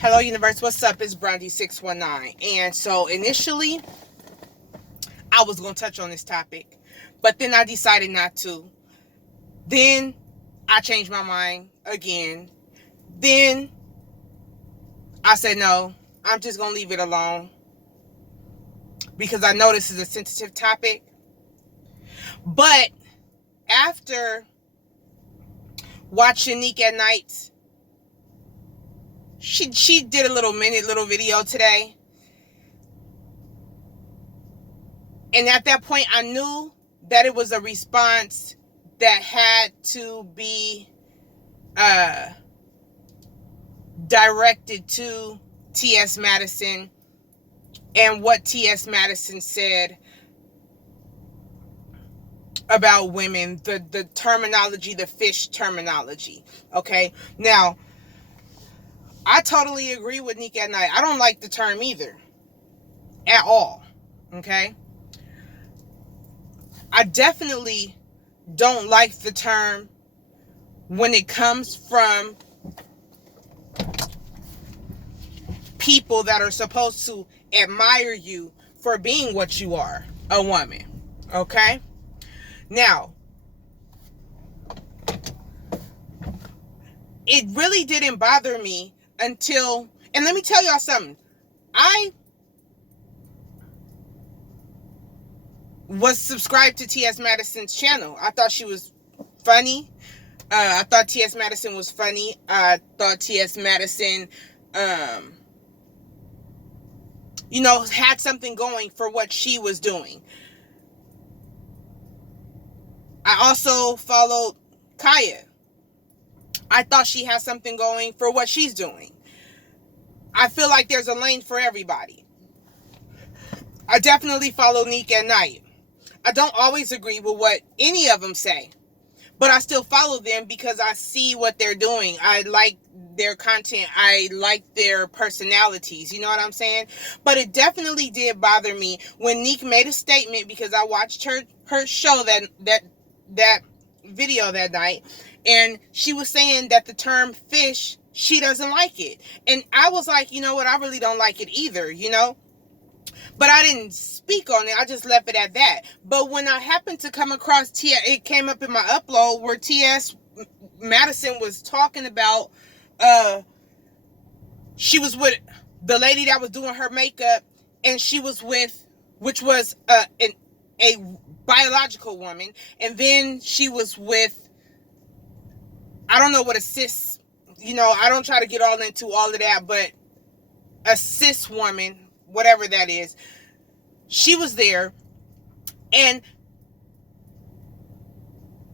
Hello, universe. What's up? It's Brandy619. And so initially, I was going to touch on this topic, but then I decided not to. Then I changed my mind again. Then I said, no, I'm just going to leave it alone because I know this is a sensitive topic. But after watching Nick at Night, she did a little video today. And at that point, I knew that it was a response that had to be directed to TS Madison and what TS Madison said about women, the terminology, the fish terminology. Okay, now I totally agree with Nick at Night. I don't like the term either, at all. Okay, I definitely don't like the term when it comes from people that are supposed to admire you for being what you are, a woman. Okay? Now, it really didn't bother me until, and let me tell y'all something. I was subscribed to TS Madison's channel. I thought she was funny. I thought TS Madison was funny. I thought TS Madison, had something going for what she was doing. I also followed Kaya. I thought she had something going for what she's doing. I feel like there's a lane for everybody. I definitely follow Nick at Night. I don't always agree with what any of them say, but I still follow them because I see what they're doing. I like their content. I like their personalities. You know what I'm saying? But it definitely did bother me when Nick made a statement, because I watched her show that video that night, and she was saying that the term fish, she doesn't like it. And I was like, you know what? I really don't like it either, But I didn't speak on it. I just left it at that. But when I happened to come across it came up in my upload where TS Madison was talking about, she was with the lady that was doing her makeup, and she was with, which was a biological woman, and then she was with, I don't know what a cis, I don't try to get all into all of that, but a cis woman, whatever that is, she was there, and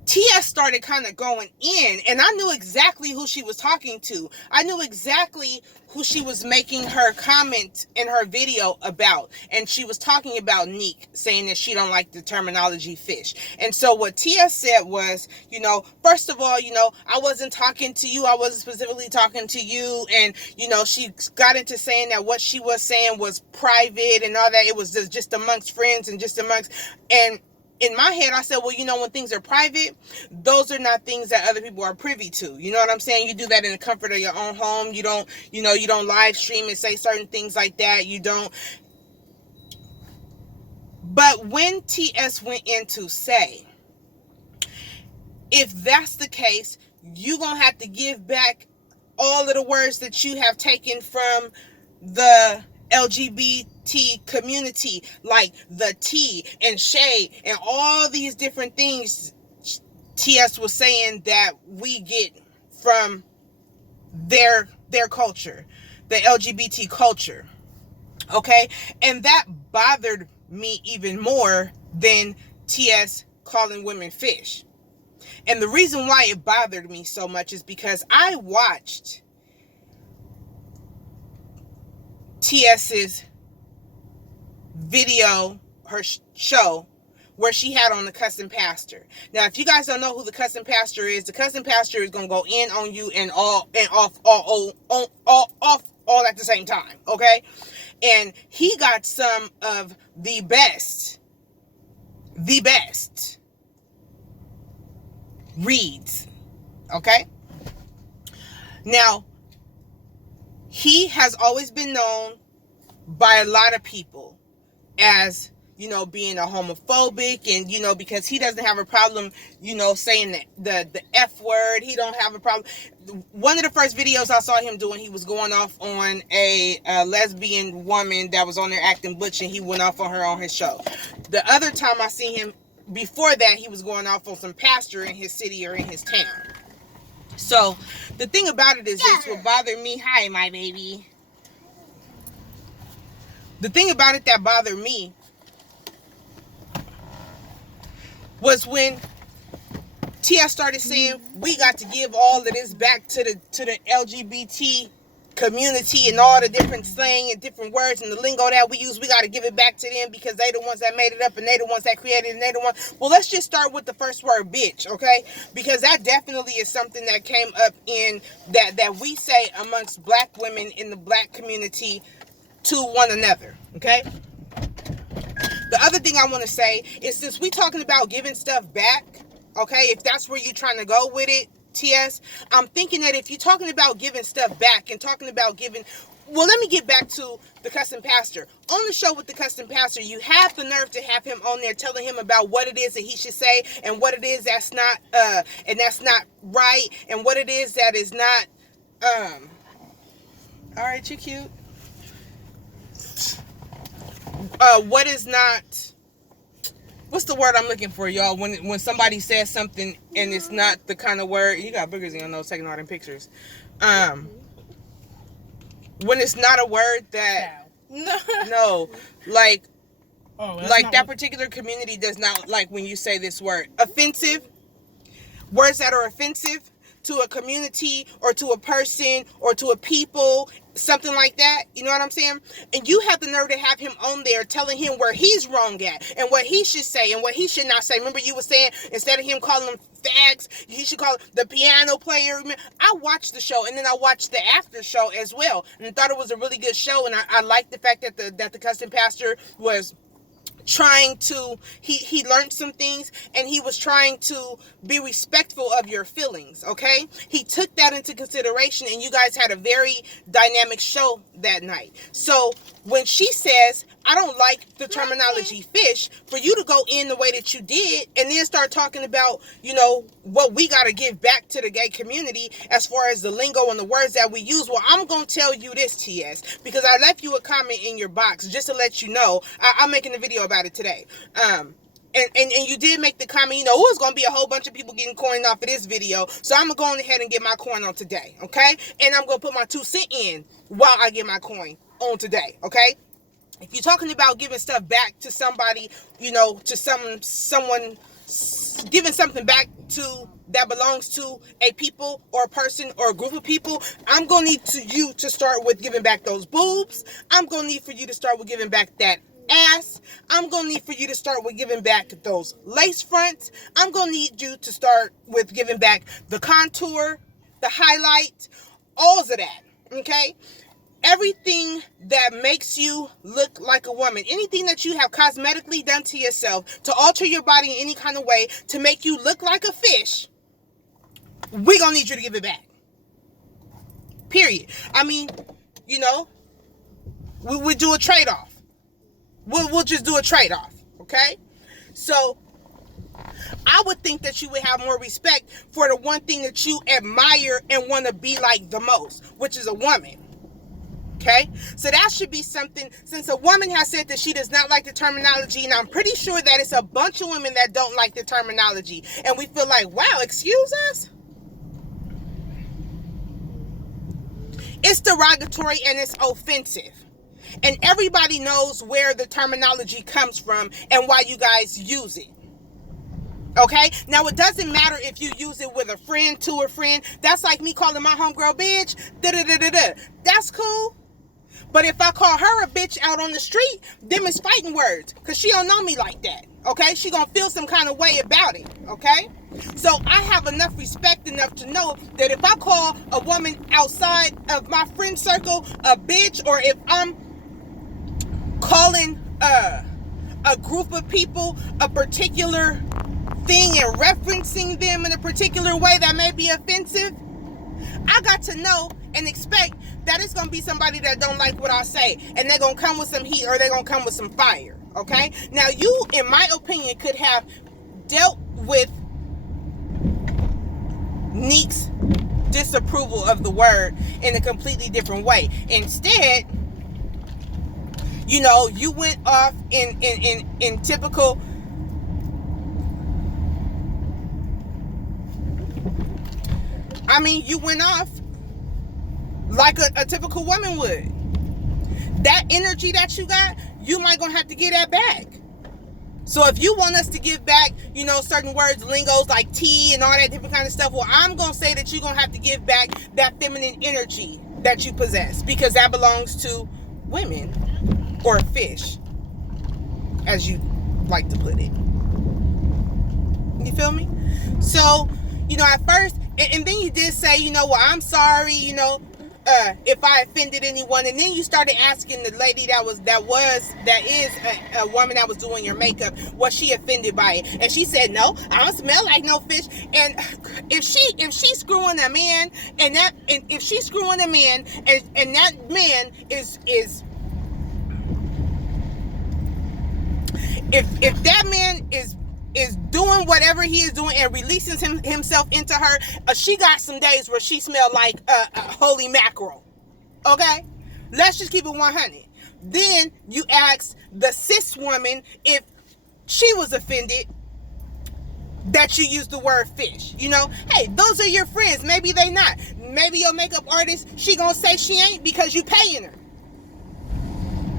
TS started kind of going in, and I knew exactly who she was talking to. I knew exactly who she was making her comment in her video about, and she was talking about Nick, saying that she don't like the terminology fish. And so what TS said was, first of all, I wasn't talking to you. I wasn't specifically talking to you. And, she got into saying that what she was saying was private and all that. It was just amongst friends and and in my head, I said, well, when things are private, those are not things that other people are privy to. You know what I'm saying? You do that in the comfort of your own home. You don't, you don't live stream and say certain things like that. You don't. But when TS went in to say, if that's the case, you're going to have to give back all of the words that you have taken from the LGBT community, like the T and shade and all these different things TS was saying that we get from their culture, the LGBT culture. Okay? And that bothered me even more than TS calling women fish. And the reason why it bothered me so much is because I watched TS's video, her show, where she had on the cousin pastor. Now, if you guys don't know who the cousin pastor is going to go in on you and off all at the same time, okay? And he got some of the best reads, okay? Now, he has always been known by a lot of people as, you know, being a homophobic, and, you know, because he doesn't have a problem, you know, saying the F word. He don't have a problem. One of the first videos I saw him doing, he was going off on a lesbian woman that was on there acting butch, and he went off on her on his show. The other time I seen him, before that, he was going off on some pastor in his city or in his town. So the thing about it is this, what bothered me, hi my baby. The thing about it that bothered me was when TS started saying we got to give all of this back to the LGBT community, and all the different slang and different words and the lingo that we use, we got to give it back to them because they the ones that made it up, and they the ones that created it, and they the ones. Well, let's just start with the first word, bitch, okay? Because that definitely is something that came up in that we say amongst black women in the black community to one another, okay? The other thing I want to say is, since we talking about giving stuff back, okay, if that's where you're trying to go with it, TS, I'm thinking that if you're talking about giving stuff back and talking about giving, well, let me get back to the custom pastor. On the show with the custom pastor, you have the nerve to have him on there telling him about what it is that he should say, and what it is that's not and that's not right, and what it is that is not all right, you cute. What is not, what's the word I'm looking for, y'all, when somebody says something and it's not the kind of word, you got boogers in your nose taking all them pictures, when it's not a word that no, like that particular community does not like when you say this word. Offensive words that are offensive to a community or to a person or to a people, something like that, you know what I'm saying? And you have the nerve to have him on there telling him where he's wrong at and what he should say and what he should not say. Remember, you were saying instead of him calling them fags, he should call the piano player. I watched the show, and then I watched the after show as well, and thought it was a really good show. And I liked the fact that the custom pastor was trying to, he learned some things, and he was trying to be respectful of your feelings, okay? He took that into consideration, and you guys had a very dynamic show that night. So when she says, I don't like the terminology fish, for you to go in the way that you did and then start talking about, you know, what we got to give back to the gay community as far as the lingo and the words that we use. Well, I'm going to tell you this, TS, because I left you a comment in your box just to let you know. I'm making a video about it today. And you did make the comment, you know, it's going to be a whole bunch of people getting coin off of this video. So I'm going to go on ahead and get my coin on today, okay? And I'm going to put my 2 cents in while I get my coin on today, okay? If you're talking about giving stuff back to somebody, you know, to someone giving something back to that belongs to a people or a person or a group of people, I'm going to need you to start with giving back those boobs. I'm going to need for you to start with giving back that ass. I'm going to need for you to start with giving back those lace fronts. I'm going to need you to start with giving back the contour, the highlight, all of that, okay? Everything that makes you look like a woman, anything that you have cosmetically done to yourself to alter your body in any kind of way to make you look like a fish, we're going to need you to give it back. Period. I mean, you know, we do a trade-off. We'll just do a trade-off, okay? So I would think that you would have more respect for the one thing that you admire and want to be like the most, which is a woman. Okay, so that should be something, since a woman has said that she does not like the terminology, and I'm pretty sure that it's a bunch of women that don't like the terminology, and we feel like, wow, excuse us? It's derogatory and it's offensive. And everybody knows where the terminology comes from and why you guys use it. Okay? Now, it doesn't matter if you use it with a friend, to a friend. That's like me calling my homegirl bitch. Da-da-da-da-da. That's cool. But if I call her a bitch out on the street, them is fighting words, because she don't know me like that, okay? She gonna feel some kind of way about it, okay? So I have enough respect enough to know that if I call a woman outside of my friend circle a bitch, or if I'm calling a group of people a particular thing and referencing them in a particular way that may be offensive, I got to know and expect that it's going to be somebody that don't like what I say, and they're going to come with some heat, or they're going to come with some fire, okay? Now, you, in my opinion, could have dealt with Neek's disapproval of the word in a completely different way. Instead, you know, you went off in typical you went off like a typical woman would. That energy that you got, you might gonna have to get that back. So if you want us to give back, you know, certain words, lingos like tea and all that different kind of stuff, well, I'm gonna say that you're gonna have to give back that feminine energy that you possess, because that belongs to women, or fish, as you like to put it. You feel me? So, you know, at first, and then you did say, you know, well, I'm sorry, you know, if I offended anyone. And then you started asking the lady that is a woman that was doing your makeup, was she offended by it? And she said, no, I don't smell like no fish. And if she's screwing a man, and if she's screwing a man, and that man is if that man is doing whatever he is doing and releasing himself into her, she got some days where she smelled like holy mackerel. Okay? Let's just keep it 100. Then you ask the cis woman if she was offended that you used the word fish. You know, hey, those are your friends. Maybe they not. Maybe your makeup artist, she gonna say she ain't because you paying her.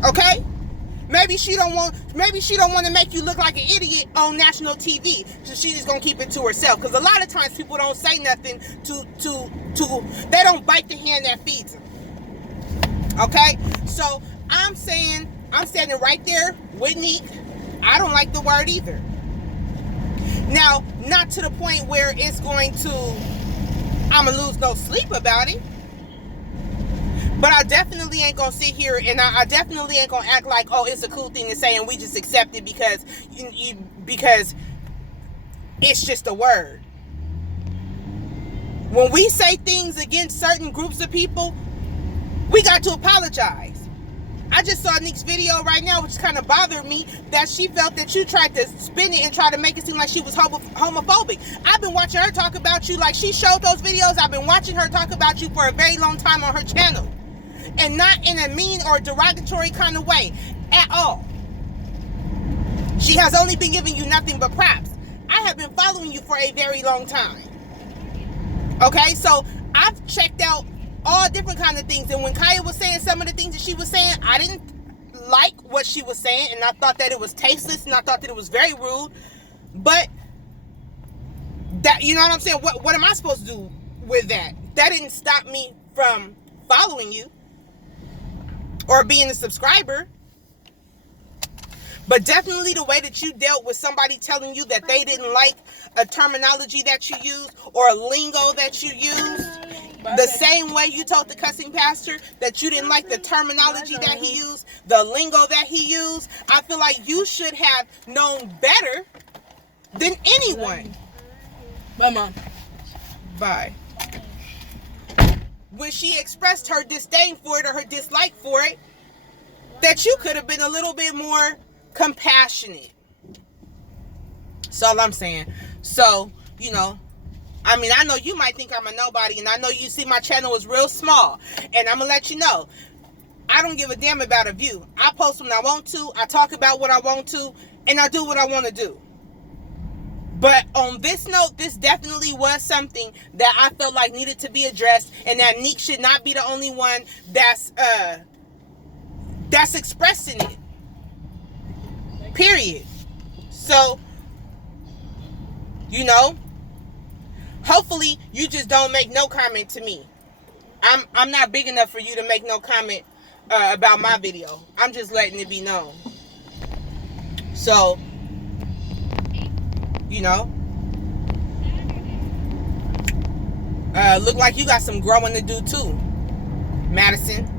Okay? Maybe she don't want to make you look like an idiot on national TV. So she's just gonna keep it to herself. Because a lot of times people don't say nothing they don't bite the hand that feeds them. Okay? So I'm standing right there with Neek. I don't like the word either. Now, not to the point where it's going to, I'm gonna lose no sleep about it. But I definitely ain't gonna sit here, and I definitely ain't gonna act like, oh, it's a cool thing to say and we just accept it because because it's just a word. When we say things against certain groups of people, we got to apologize. I just saw Neek's video right now, which kind of bothered me, that she felt that you tried to spin it and try to make it seem like she was homophobic. I've been watching her talk about you like she showed those videos. I've been watching her talk about you for a very long time on her channel. And not in a mean or derogatory kind of way at all. She has only been giving you nothing but props. I have been following you for a very long time. Okay, so I've checked out all different kind of things. And when Kaya was saying some of the things that she was saying, I didn't like what she was saying. And I thought that it was tasteless. And I thought that it was very rude. But that, you know what I'm saying? What am I supposed to do with that? That didn't stop me from following you or being a subscriber. But definitely the way that you dealt with somebody telling you that they didn't like a terminology that you used or a lingo that you used, the same way you told the cussing pastor that you didn't like the terminology that he used, the lingo that he used, I feel like you should have known better than anyone. Bye, Mom. Bye. When she expressed her disdain for it or her dislike for it, that you could have been a little bit more compassionate. That's all I'm saying. So, you know, I mean, I know you might think I'm a nobody, and I know you see my channel is real small, and I'm gonna let you know, I don't give a damn about a view. I post when I want to, I talk about what I want to, and I do what I want to do. But on this note, this definitely was something that I felt like needed to be addressed, and that Neek should not be the only one that's expressing it. Period. So, you know, hopefully you just don't make no comment to me. I'm not big enough for you to make no comment about my video. I'm just letting it be known. So, you know, look like you got some growing to do too, Madison.